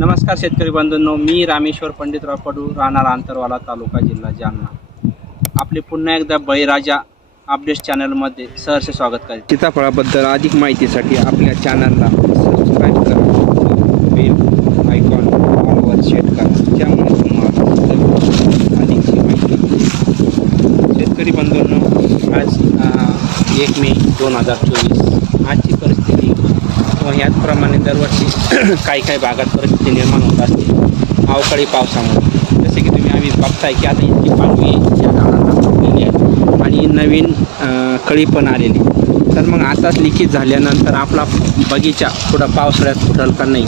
नमस्कार शेतकरी बंधूंनो, मी रामेश्वर पंडितराव पडू, राहणार आंतरवाला, तालुका, जिल्हा जालना. आपले पुन्हा एकदा बळीराजा अपडेट चॅनलमध्ये सहर्ष स्वागत करते. सीताफळाबद्दल अधिक माहितीसाठी आपल्या चॅनलला सबस्क्राईब करा, बेल आयकॉन ऑलवर सेट करा, त्यामुळे तुम्हाला अधिकची माहिती. शेतकरी बंधूंनो, आज 1 मे 2024 आजची परिस्थिती व याचप्रमाणे दरवर्षी काही भागात परिस्थिती निर्माण होत असते अवकाळी पावसामुळे. जसे की तुम्ही आम्ही बघताय की आता इतकी पालवी या झाडांना फुटलेली आहे आणि नवीन कळी पण आलेली. तर मग आताच लिकेज झाल्यानंतर आपला बगीचा पुढं पावसाळ्यात फुटल का नाही,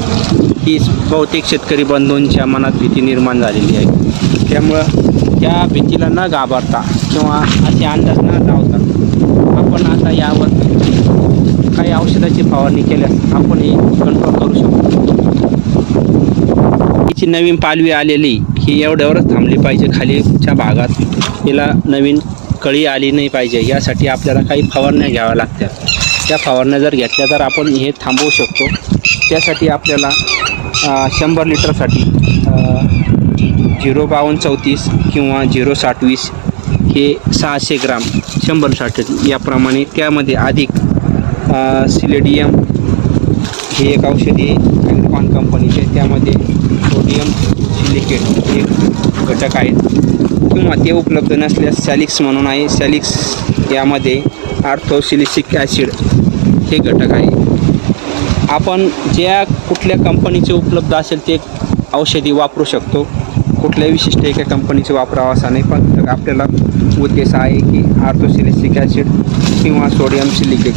ही बहुतेक शेतकरी बंधूंच्या मनात भीती निर्माण झालेली आहे. त्यामुळं त्या भीतीला न घाबरता किंवा असे अंदाज न लावता आपण आता यावर काही औषधाची फवारणी केल्यास आपण हे कंट्रोल करू शकतो. हिची नवीन पालवी आलेली ही एवढ्यावरच थांबली पाहिजे, खालीच्या भागात हिला नवीन कळी आली नाही पाहिजे. यासाठी आपल्याला काही फवारण्या घ्याव्या लागतात. त्या फवारण्या जर घेतल्या तर आपण हे थांबवू शकतो. त्यासाठी आपल्याला 100 लिटरसाठी 05234 किंवा 027 हे 600 ग्राम 100 याप्रमाणे, त्यामध्ये अधिक सिलेडियम हे एक औषधी ॲग्रोकॉन कंपनीचे, त्यामध्ये सोडियम सिलिकेट हे घटक आहेत. किंवा ते उपलब्ध नसल्यास सॅलिक्स म्हणून आहे, सॅलिक्स यामध्ये आर्थोसिलिसिक ॲसिड हे घटक आहे. आपण ज्या कुठल्या कंपनीचे उपलब्ध असेल ते औषधी वापरू शकतो. कुठल्याही विशिष्ट एका कंपनीचे वापरावं असं नाही, पण आपल्याला उद्देश आहे की आर्थोसिलिसिक ॲसिड किंवा सोडियम सिलिकेट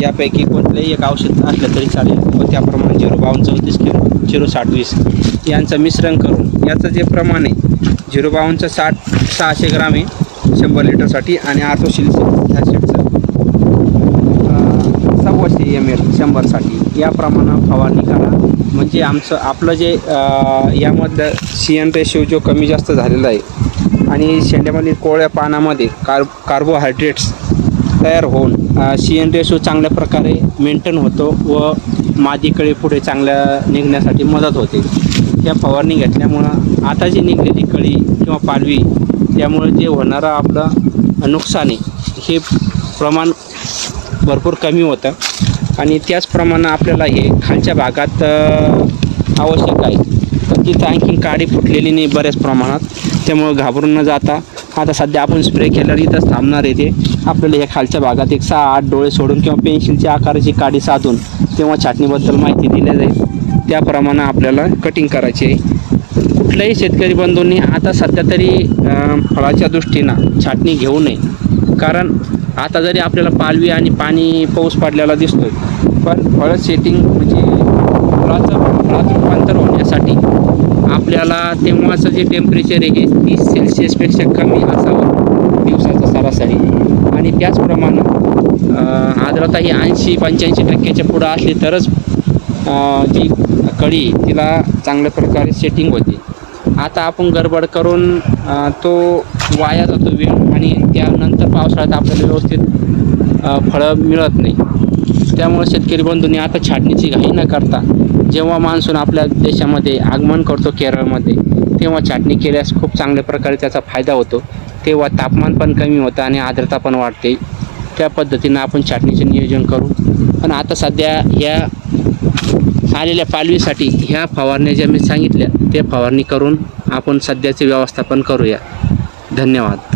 यापैकी कोणतंही एक औषध असलं तरी चालेल. व त्याप्रमाणे 05234 किंवा 027 यांचं मिश्रण करून याचं जे प्रमाण आहे 052चं 600 ग्राम आहे 100 लिटरसाठी आणि आर्थोसिलिसिक ॲसिडचं 100 ml 100साठी या प्रमाणात फवारणी करा. म्हणजे आपलं जे यामधलं CN रेशो जो कमी जास्त झालेला आहे आणि शेंड्यामध्ये कोवळ्या पानामध्ये कार्बोहायड्रेट्स तयार होऊन CN रेशो चांगल्या प्रकारे मेंटेन होतो व मादीकडे पुढे चांगल्या निघण्यासाठी मदत होते. त्या फवारणी घेतल्यामुळं आता जी निघलेली कळी किंवा पालवी त्यामुळे जे होणारं आपलं नुकसान आहे हे प्रमाण भरपूर कमी होतं. आणि त्याचप्रमाणे आपल्याला हे खालच्या भागात आवश्यक आहे, तर तिथं आणखी काडी फुटलेली नाही बऱ्याच प्रमाणात. त्यामुळं घाबरून न जाता आता सध्या आपण स्प्रे केल्यावर इथंच थांबणार आहे. ते आपल्याला हे खालच्या भागात एक 6-8 डोळे सोडून किंवा पेन्सिलच्या आकाराची काडी साधून तेव्हा छाटणीबद्दल माहिती दिली जाईल. त्याप्रमाणे आपल्याला कटिंग करायची आहे. कुठल्याही शेतकरी बंधूंनी आता सध्या तरी फळाच्या दृष्टीनं छाटणी घेऊ नये. कारण आता जरी आपल्याला पालवी आणि पाऊस पडलेला दिसतोय, पण फळ सेटिंग म्हणजे फळाचं रूपांतर होण्यासाठी आपल्याला तेव्हाचं जे टेम्परेचर आहे हे 30 सेल्सिअसपेक्षा कमी असावं दिवसाचं सरासरी. आणि त्याचप्रमाणे आर्द्रता ही 80-85% पुढं असली तरच जी कळी तिला चांगल्या प्रकारे सेटिंग होते. आता आपण गडबड करून तो वाया जातो वेळ आणि त्यानंतर पावसाळ्यात आपल्याला व्यवस्थित फळं मिळत नाही. त्यामुळे शेतकरी बंधूंनी आता छाटणीची घाई न करता जेव्हा मान्सून आपल्या देशामध्ये आगमन करतो केरळमध्ये, तेव्हा छाटणी केल्यास खूप चांगल्या प्रकारे त्याचा फायदा होतो. तेव्हा तापमान पण कमी होतं आणि आर्द्रता पण वाढते. त्या पद्धतीनं आपण छाटणीचे नियोजन करू. पण आता सध्या ह्या आलेल्या पालवीसाठी ह्या फवारण्या ज्या मी सांगितल्या त्या फवारणी करून आपण सध्याचे व्यवस्थापन करूया. धन्यवाद.